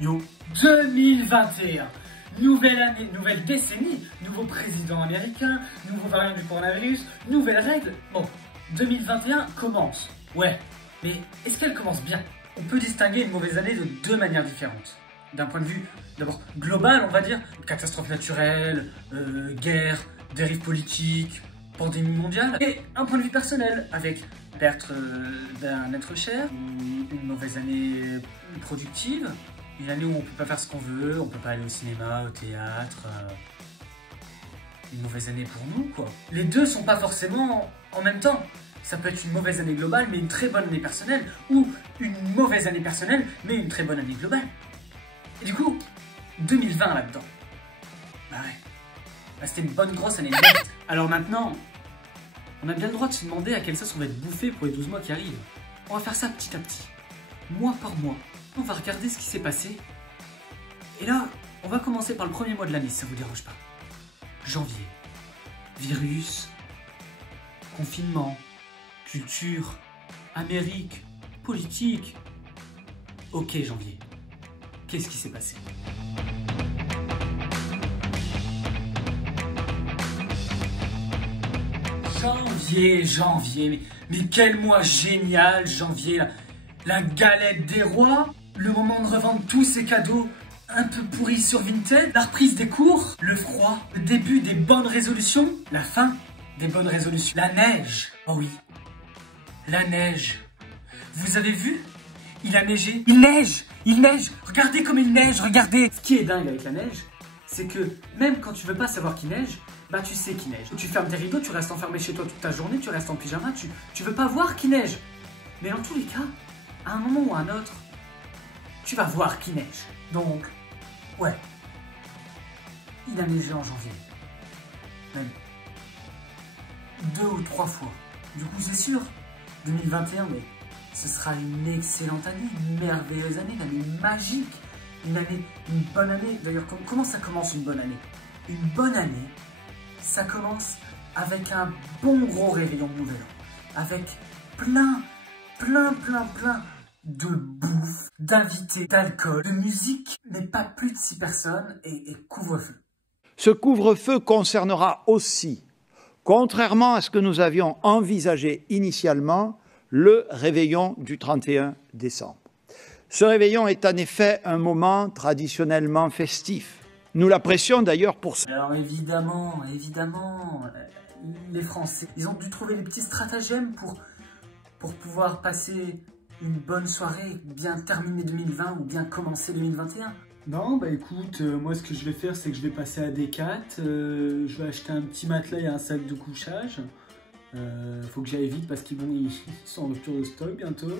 Yo, 2021, nouvelle année, nouvelle décennie, nouveau président américain, nouveau variant du coronavirus, nouvelles règles. Bon, 2021 commence, ouais, mais est-ce qu'elle commence bien? On peut distinguer une mauvaise année de deux manières différentes. D'un point de vue, d'abord, global, on va dire, catastrophe naturelle, guerre, dérive politique, pandémie mondiale, et un point de vue personnel, avec perte d'un être cher, une mauvaise année productive, une année où on peut pas faire ce qu'on veut, on peut pas aller au cinéma, au théâtre, une mauvaise année pour nous, quoi. Les deux sont pas forcément en même temps. Ça peut être une mauvaise année globale, mais une très bonne année personnelle, ou une mauvaise année personnelle, mais une très bonne année globale. Et du coup, 2020 là-dedans, bah ouais, bah c'était une bonne grosse année de merde. Alors maintenant, on a bien le droit de se demander à quelle sauce on va être bouffé pour les 12 mois qui arrivent. On va faire ça petit à petit, mois par mois. On va regarder ce qui s'est passé. Et là, on va commencer par le premier mois de l'année, si ça vous dérange pas. Janvier. Virus, confinement, culture, Amérique, politique. Ok, janvier. Qu'est-ce qui s'est passé? Janvier, mais quel mois génial, janvier, la galette des rois, le moment de revendre tous ces cadeaux un peu pourris sur Vinted, la reprise des cours, le froid, le début des bonnes résolutions, la fin des bonnes résolutions, la neige, oh oui, la neige. Vous avez vu? Il a neigé, il neige, regardez comme il neige, regardez. Ce qui est dingue avec la neige, c'est que même quand tu veux pas savoir qu'il neige, bah tu sais qu'il neige. Tu fermes tes rideaux, tu restes enfermé chez toi toute ta journée, tu restes en pyjama, tu veux pas voir qu'il neige. Mais dans tous les cas, à un moment ou à un autre, tu vas voir qu'il neige. Donc, ouais, il a neigé en janvier. Même 2 ou 3 fois. Du coup, c'est sûr, 2021, mais ce sera une excellente année, une merveilleuse année, une année magique, une bonne année. D'ailleurs, comment ça commence une bonne année? Une bonne année, ça commence avec un bon gros réveillon de Nouvel An, avec plein de bouffe, d'invités, d'alcool, de musique, mais pas plus de 6 personnes et couvre-feu. Ce couvre-feu concernera aussi, contrairement à ce que nous avions envisagé initialement, le réveillon du 31 décembre. Ce réveillon est en effet un moment traditionnellement festif. Nous l'apprécions d'ailleurs pour ça. Alors évidemment, les Français, ils ont dû trouver des petits stratagèmes pour pouvoir passer une bonne soirée, bien terminer 2020 ou bien commencer 2021. Non, bah écoute, moi ce que je vais faire, c'est que je vais passer à Decat, je vais acheter un petit matelas et un sac de couchage. Faut que j'aille vite parce qu'ils sont en rupture de stock bientôt.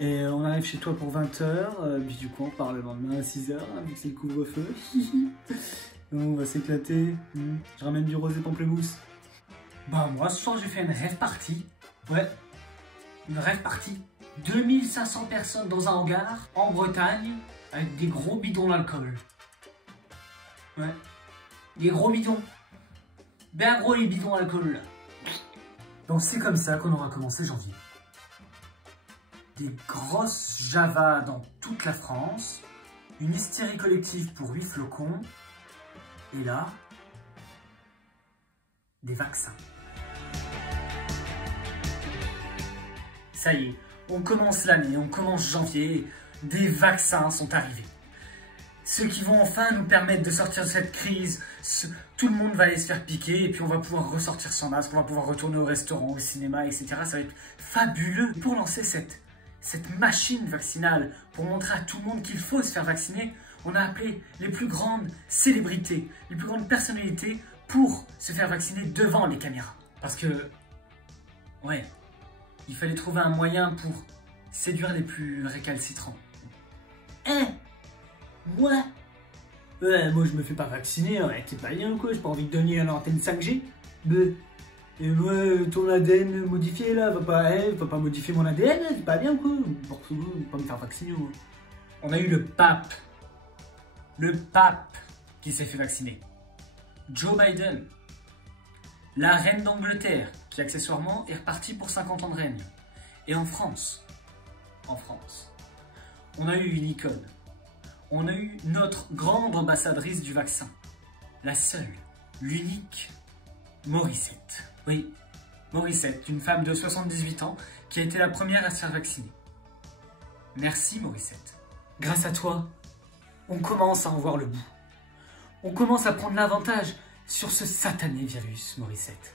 Et on arrive chez toi pour 20h, puis du coup on part le lendemain à 6h, hein, vu que c'est le couvre-feu. On va s'éclater. Je ramène du rosé pamplemousse. Bah moi ce soir j'ai fait une rave party. Ouais, une rave party. 2500 personnes dans un hangar, en Bretagne, avec des gros bidons d'alcool. Ouais, des gros bidons. Bien gros les bidons d'alcool là. Donc c'est comme ça qu'on aura commencé janvier. Des grosses javas dans toute la France, une hystérie collective pour 8 flocons, et là, des vaccins. Ça y est, on commence l'année, on commence janvier, des vaccins sont arrivés. Ceux qui vont enfin nous permettre de sortir de cette crise, tout le monde va aller se faire piquer et puis on va pouvoir ressortir sans masque, on va pouvoir retourner au restaurant, au cinéma, etc. Ça va être fabuleux. Pour lancer cette machine vaccinale, pour montrer à tout le monde qu'il faut se faire vacciner, on a appelé les plus grandes célébrités, les plus grandes personnalités pour se faire vacciner devant les caméras. Parce que, ouais, il fallait trouver un moyen pour séduire les plus récalcitrants. Hein? Moi? Ouais, moi je me fais pas vacciner, ouais, t'es pas bien quoi, j'ai pas envie de donner une antenne 5G. Mais, et moi, ton ADN modifié là, va pas modifier mon ADN, c'est pas bien quoi, pour pas me faire vacciner. Ouais. On a eu le pape qui s'est fait vacciner. Joe Biden. La reine d'Angleterre, qui accessoirement est repartie pour 50 ans de règne. Et en France, on a eu une icône. on a eu notre grande ambassadrice du vaccin. La seule, l'unique Morissette. Oui, Morissette, une femme de 78 ans qui a été la première à se faire vacciner. Merci Morissette. Grâce à toi, on commence à en voir le bout. On commence à prendre l'avantage sur ce satané virus, Morissette.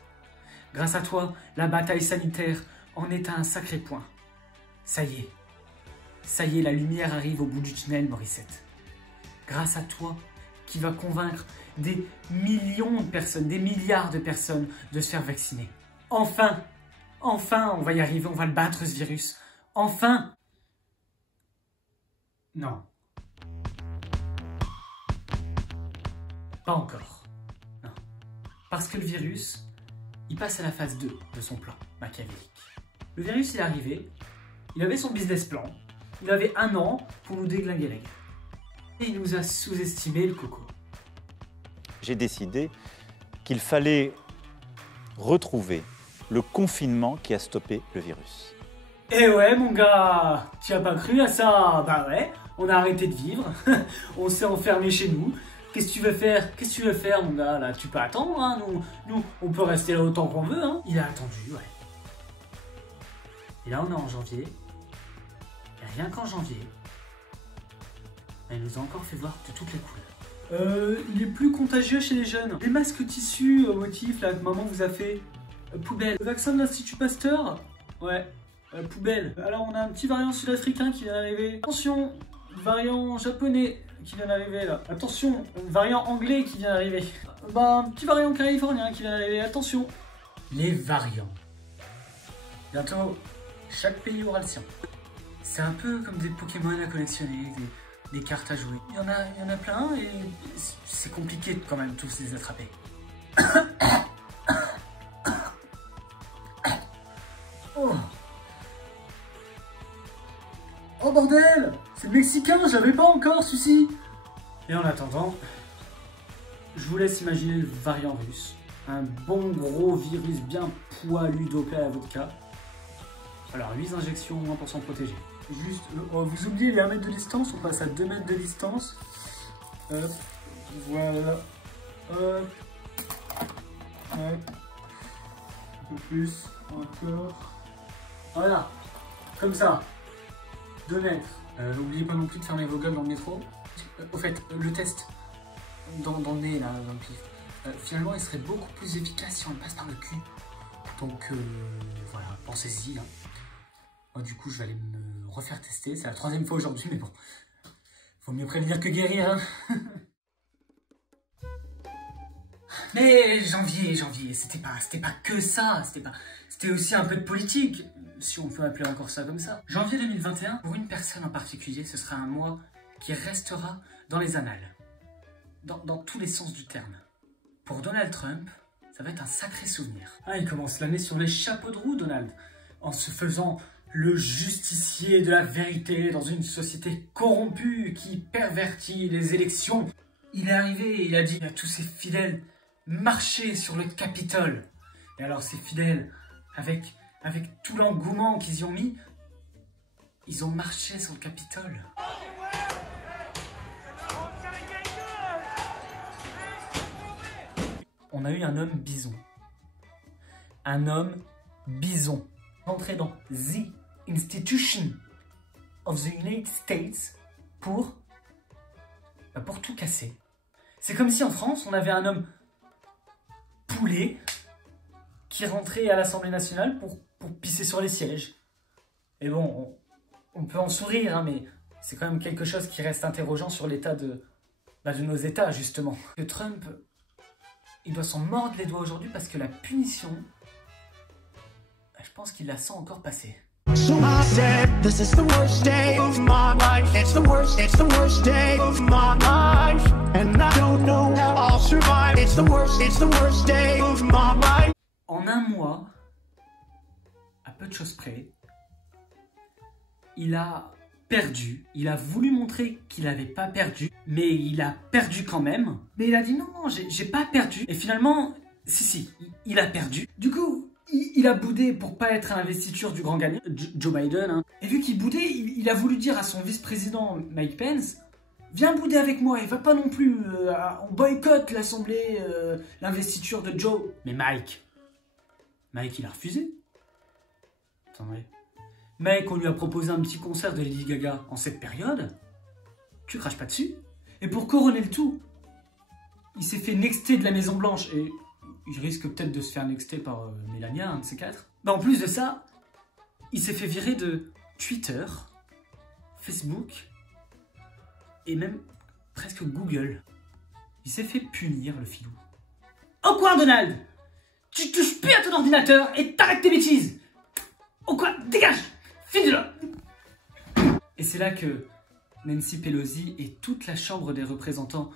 Grâce à toi, la bataille sanitaire en est à un sacré point. Ça y est, la lumière arrive au bout du tunnel, Morissette. Grâce à toi, qui va convaincre des millions de personnes, des milliards de personnes de se faire vacciner. Enfin, on va y arriver, on va le battre ce virus. Enfin. Non. Pas encore. Non. Parce que le virus, il passe à la phase 2 de son plan machiavélique. Le virus, il est arrivé, il avait son business plan, il avait 1 an pour nous déglinguer la gueule. Et il nous a sous-estimé le coco. J'ai décidé qu'il fallait retrouver le confinement qui a stoppé le virus. Eh ouais mon gars, tu as pas cru à ça? Bah ouais, on a arrêté de vivre, on s'est enfermé chez nous. Qu'est-ce que tu veux faire? Qu'est-ce que tu veux faire mon gars là? Tu peux attendre, hein? Nous, on peut rester là autant qu'on veut, hein? Il a attendu, ouais. Et là on est en janvier, et rien qu'en janvier, elle nous a encore fait voir de toutes les couleurs. Il est plus contagieux chez les jeunes. Les masques tissus motifs là que maman vous a fait. Poubelle. Le vaccin de l'Institut Pasteur? Ouais. Poubelle. Alors on a un petit variant sud-africain qui vient d'arriver. Attention, variant japonais qui vient d'arriver là. Attention, variant anglais qui vient d'arriver. Bah un petit variant californien qui vient d'arriver. Attention. Les variants. Bientôt, chaque pays aura le sien. C'est un peu comme des Pokémon à collectionner, des cartes à jouer. Il y en a plein et c'est compliqué de quand même tous les attraper. Oh bordel, c'est le mexicain, j'avais pas encore celui-ci. Et en attendant, je vous laisse imaginer le variant russe. Un bon gros virus bien poilu dopé à la vodka. Alors 8 injections au moins pour s'en protéger. Juste, vous oubliez les 1 mètre de distance, on passe à 2 mètres de distance. Hop, voilà. Hop. Hop. Un peu plus, encore. Voilà, comme ça. 2 mètres. N'oubliez pas non plus de fermer vos gueules dans le métro. Au fait, le test dans le nez, là, dans le pif, finalement, il serait beaucoup plus efficace si on le passe par le cul. Donc, voilà, pensez-y. Hein. Moi, du coup, je vais aller me refaire tester. C'est la 3e fois aujourd'hui, mais bon. Faut mieux prévenir que guérir, hein. Mais janvier, c'était pas que ça. C'était aussi un peu de politique, si on peut appeler encore ça comme ça. Janvier 2021, pour une personne en particulier, ce sera un mois qui restera dans les annales. Dans tous les sens du terme. Pour Donald Trump, ça va être un sacré souvenir. Ah, il commence l'année sur les chapeaux de roue, Donald. En se faisant le justicier de la vérité dans une société corrompue qui pervertit les élections. Il est arrivé et il a dit à tous ses fidèles, marchez sur le Capitole. Et alors ces fidèles, avec tout l'engouement qu'ils y ont mis, ils ont marché sur le Capitole. On a eu un homme bison. Un homme bison. Entré dans The Institution of the United States pour tout casser. C'est comme si en France, on avait un homme poulet qui rentrait à l'Assemblée nationale pour pisser sur les sièges. Et bon, on peut en sourire, hein, mais c'est quand même quelque chose qui reste interrogeant sur l'état de nos États, justement. Que Trump, il doit s'en mordre les doigts aujourd'hui parce que la punition, je pense qu'il la sent encore passer. So I said, this is the worst day of my life. It's the worst day of my life. And I don't know how I'll survive. It's the worst day of my life. En un mois, à peu de choses près, il a perdu. Il a voulu montrer qu'il n'avait pas perdu, mais il a perdu quand même. Mais il a dit non, j'ai pas perdu. Et finalement, si, il a perdu. Du coup, il a boudé pour pas être à l'investiture du grand gagnant, Joe Biden. Hein. Et vu qu'il boudait, il a voulu dire à son vice-président Mike Pence, viens bouder avec moi, et va pas non plus, on boycotte l'assemblée, l'investiture de Joe. Mais Mike, il a refusé. Attendez. Mike, on lui a proposé un petit concert de Lady Gaga en cette période. Tu craches pas dessus. Et pour couronner le tout, il s'est fait nexter de la Maison Blanche, et il risque peut-être de se faire nexter par Melania, un de ces quatre. Bah, en plus de ça, il s'est fait virer de Twitter, Facebook, et même presque Google. Il s'est fait punir, le filou. Oh quoi, Donald? Tu touches plus à ton ordinateur et t'arrêtes tes bêtises. Oh quoi, dégage, file de là. Et c'est là que Nancy Pelosi et toute la Chambre des représentants,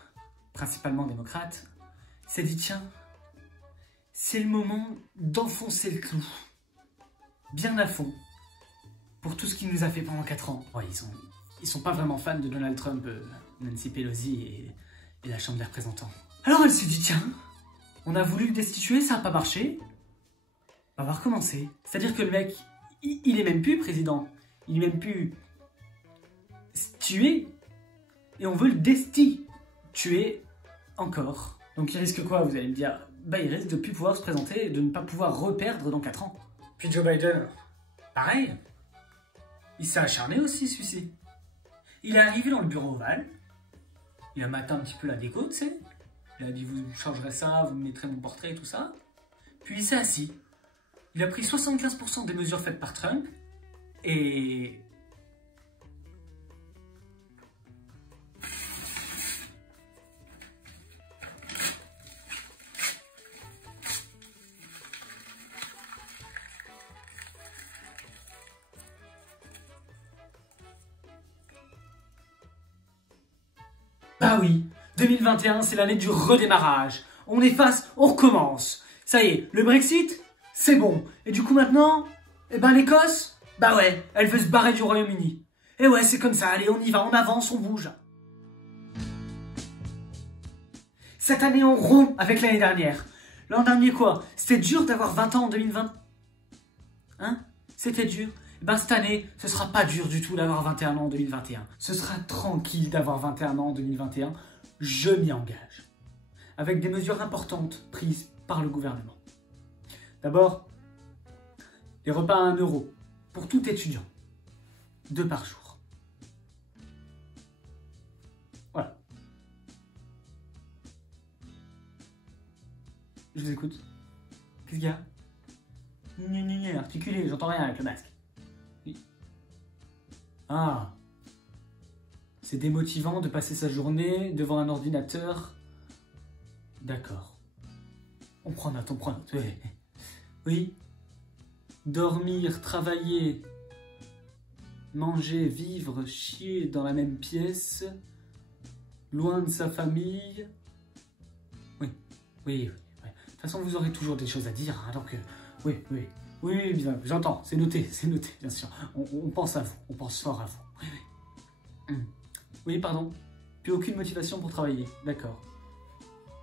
principalement démocrates, s'est dit tiens, c'est le moment d'enfoncer le clou, bien à fond, pour tout ce qu'il nous a fait pendant 4 ans. Ouais, ils sont pas vraiment fans de Donald Trump, Nancy Pelosi et la Chambre des représentants. Alors elle s'est dit tiens, on a voulu le destituer, ça n'a pas marché, on va recommencer. C'est-à-dire que le mec, il est même plus président, il est même plus tué, et on veut le destituer encore. Donc il risque quoi, vous allez me dire? Bah il risque de plus pouvoir se présenter et de ne pas pouvoir reperdre dans 4 ans. Puis Joe Biden, pareil, il s'est acharné aussi celui-ci. Il est arrivé dans le bureau ovale, il a maté un petit peu la déco, tu sais. Il a dit vous changerez ça, vous mettrez mon portrait et tout ça. Puis il s'est assis. Il a pris 75% des mesures faites par Trump et... Bah oui, 2021, c'est l'année du redémarrage. On efface, on recommence. Ça y est, le Brexit, c'est bon. Et du coup maintenant, eh ben l'Écosse, bah ouais, elle veut se barrer du Royaume-Uni. Et ouais, c'est comme ça, allez, on y va, on avance, on bouge. Cette année, on rompt avec l'année dernière. L'an dernier quoi? C'était dur d'avoir 20 ans en 2020. Hein? C'était dur. Eh ben cette année, ce sera pas dur du tout d'avoir 21 ans en 2021. Ce sera tranquille d'avoir 21 ans en 2021. Je m'y engage. Avec des mesures importantes prises par le gouvernement. D'abord, les repas à 1 € pour tout étudiant. 2 par jour. Voilà. Je vous écoute. Qu'est-ce qu'il y a? Articulé, j'entends rien avec le masque. Oui. Ah. C'est démotivant de passer sa journée devant un ordinateur. D'accord. On prend note, oui. Oui. Dormir, travailler, manger, vivre, chier dans la même pièce, loin de sa famille. Oui. De toute façon, vous aurez toujours des choses à dire, hein, donc oui, bien, j'entends, c'est noté, bien sûr. On pense à vous, on pense fort à vous. Oui. Oui, pardon. Plus aucune motivation pour travailler, d'accord.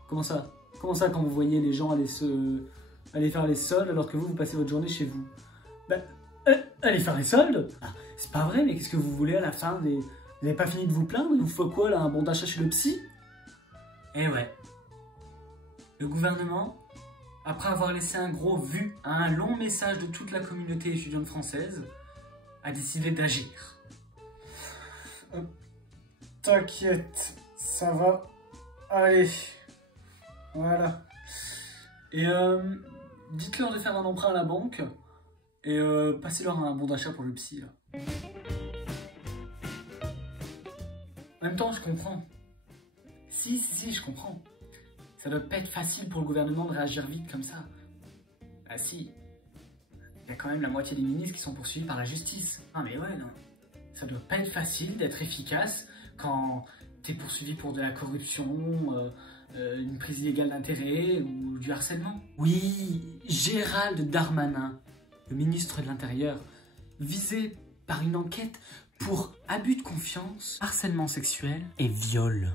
Comment ça quand vous voyez les gens aller faire les soldes alors que vous passez votre journée chez vous? Ben, aller faire les soldes? Ah, c'est pas vrai, mais qu'est-ce que vous voulez à la fin Vous n'avez pas fini de vous plaindre? Il vous faut quoi là, un bon d'achat chez le psy? Eh ouais. Le gouvernement, après avoir laissé un gros vu à un long message de toute la communauté étudiante française, a décidé d'agir. T'inquiète, ça va aller. Voilà. Et dites-leur de faire un emprunt à la banque et passez-leur un bon d'achat pour le psy. Là. En même temps, je comprends. Si, je comprends. Ça doit pas être facile pour le gouvernement de réagir vite comme ça. Ah si. Il y a quand même la moitié des ministres qui sont poursuivis par la justice. Ah mais ouais, non. Ça doit pas être facile d'être efficace quand t'es poursuivi pour de la corruption, une prise illégale d'intérêt ou du harcèlement. Oui, Gérald Darmanin, le ministre de l'Intérieur, visé par une enquête pour abus de confiance, harcèlement sexuel et viol.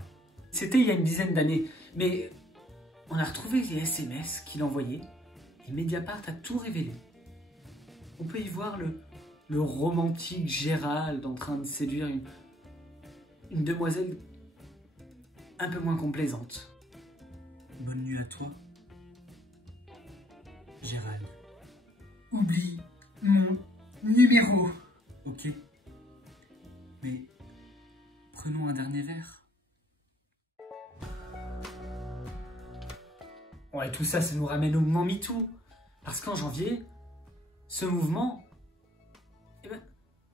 C'était il y a une dizaine d'années, mais on a retrouvé les SMS qu'il envoyait et Mediapart a tout révélé. On peut y voir le romantique Gérald en train de séduire une demoiselle un peu moins complaisante. Bonne nuit à toi, Gérald. Oublie mon numéro, ok? Mais prenons un dernier verre. Ouais, tout ça, ça nous ramène au mouvement MeToo. Parce qu'en janvier, ce mouvement, eh ben,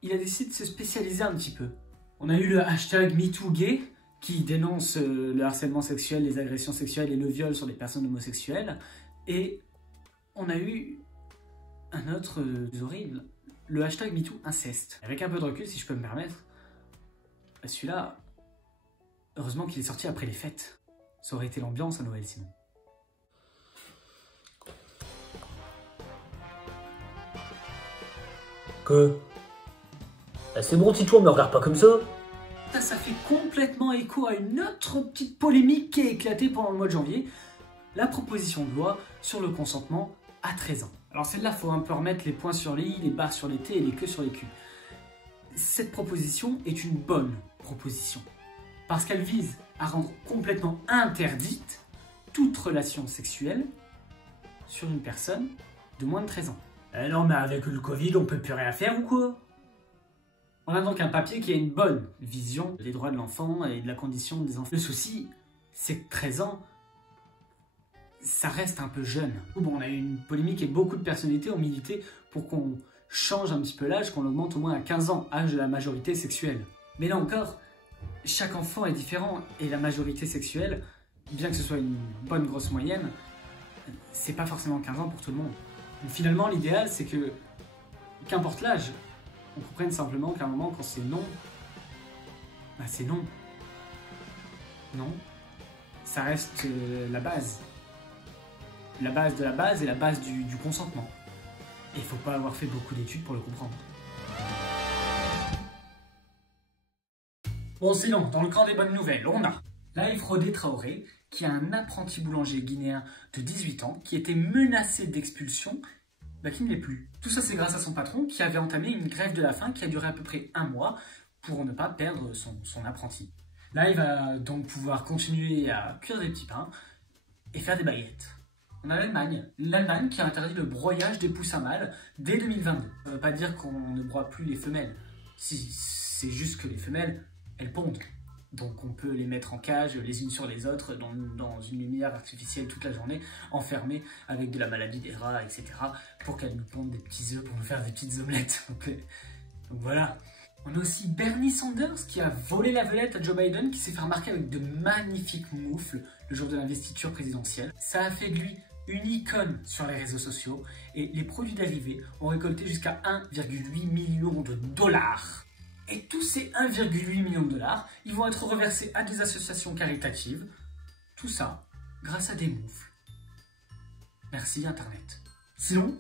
il a décidé de se spécialiser un petit peu. On a eu le hashtag MeTooGay, qui dénonce le harcèlement sexuel, les agressions sexuelles et le viol sur les personnes homosexuelles. Et on a eu un autre horrible, le hashtag MeTooInceste. Avec un peu de recul, si je peux me permettre, celui-là, heureusement qu'il est sorti après les fêtes. Ça aurait été l'ambiance à Noël sinon. Que? C'est bon, Tito, me regarde pas comme ça. Ça fait complètement écho à une autre petite polémique qui a éclaté pendant le mois de janvier, la proposition de loi sur le consentement à 13 ans. Alors celle-là, il faut un peu remettre les points sur les i, les barres sur les t et les queues sur les q. Cette proposition est une bonne proposition, parce qu'elle vise à rendre complètement interdite toute relation sexuelle sur une personne de moins de 13 ans. Non mais avec le Covid, on peut plus rien faire ou quoi? On a donc un papier qui a une bonne vision des droits de l'enfant et de la condition des enfants. Le souci, c'est que 13 ans, ça reste un peu jeune. Bon, on a eu une polémique et beaucoup de personnalités ont milité pour qu'on change un petit peu l'âge, qu'on l'augmente au moins à 15 ans, âge de la majorité sexuelle. Mais là encore, chaque enfant est différent et la majorité sexuelle, bien que ce soit une bonne grosse moyenne, c'est pas forcément 15 ans pour tout le monde. Donc finalement, l'idéal, c'est que, qu'importe l'âge, on comprenne simplement qu'à un moment, quand c'est non, bah c'est non. Non, ça reste la base. La base de la base et la base du consentement. Et il faut pas avoir fait beaucoup d'études pour le comprendre. Bon sinon, dans le camp des bonnes nouvelles, on a Laïf Rodé Traoré, qui est un apprenti boulanger guinéen de 18 ans, qui était menacé d'expulsion, qui ne l'est plus. Tout ça c'est grâce à son patron qui avait entamé une grève de la faim qui a duré à peu près 1 mois pour ne pas perdre son apprenti. Là il va donc pouvoir continuer à cuire des petits pains et faire des baguettes. On a l'Allemagne qui a interdit le broyage des poussins mâles dès 2022. Ça ne veut pas dire qu'on ne broie plus les femelles. Si, c'est juste que les femelles, elles pondent. Donc on peut les mettre en cage les unes sur les autres dans une lumière artificielle toute la journée, enfermées avec de la maladie des rats, etc. pour qu'elles nous pondent des petits œufs pour nous faire des petites omelettes. Donc voilà. On a aussi Bernie Sanders qui a volé la vedette à Joe Biden, qui s'est fait remarquer avec de magnifiques moufles le jour de l'investiture présidentielle. Ça a fait de lui une icône sur les réseaux sociaux et les produits dérivés ont récolté jusqu'à 1,8 million de dollars. Et tous ces 1,8 million de dollars, ils vont être reversés à des associations caritatives. Tout ça grâce à des moufles. Merci Internet. Sinon,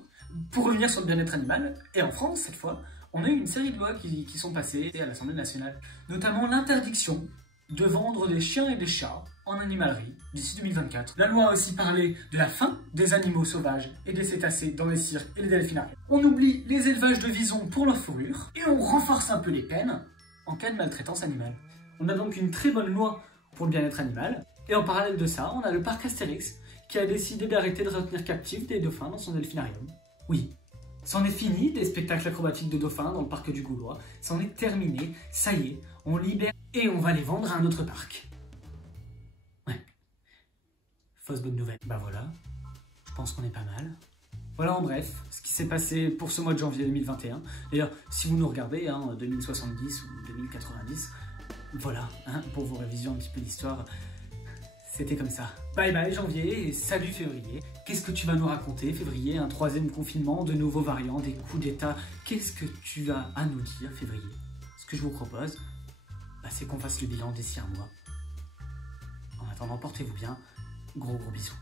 pour revenir sur le bien-être animal, et en France cette fois, on a eu une série de lois qui sont passées à l'Assemblée nationale, notamment l'interdiction de vendre des chiens et des chats en animalerie d'ici 2024. La loi a aussi parlé de la fin des animaux sauvages et des cétacés dans les cirques et les delphinariums. On oublie les élevages de visons pour leur fourrure et on renforce un peu les peines en cas de maltraitance animale. On a donc une très bonne loi pour le bien-être animal. Et en parallèle de ça, on a le parc Astérix qui a décidé d'arrêter de retenir captifs des dauphins dans son delphinarium. Oui, c'en est fini des spectacles acrobatiques de dauphins dans le parc du Gaulois. C'en est terminé, ça y est, on libère et on va les vendre à un autre parc. Ouais. Fausse bonne nouvelle. Bah voilà, je pense qu'on est pas mal. Voilà en bref, ce qui s'est passé pour ce mois de janvier 2021. D'ailleurs, si vous nous regardez, 2070 ou 2090, voilà, pour vos révisions un petit peu d'histoire, c'était comme ça. Bye bye janvier et salut février. Qu'est-ce que tu vas nous raconter février? Un 3e confinement, de nouveaux variants, des coups d'état. Qu'est-ce que tu as à nous dire février? Ce que je vous propose, c'est qu'on fasse le bilan d'ici 1 mois. En attendant, portez-vous bien. Gros bisous.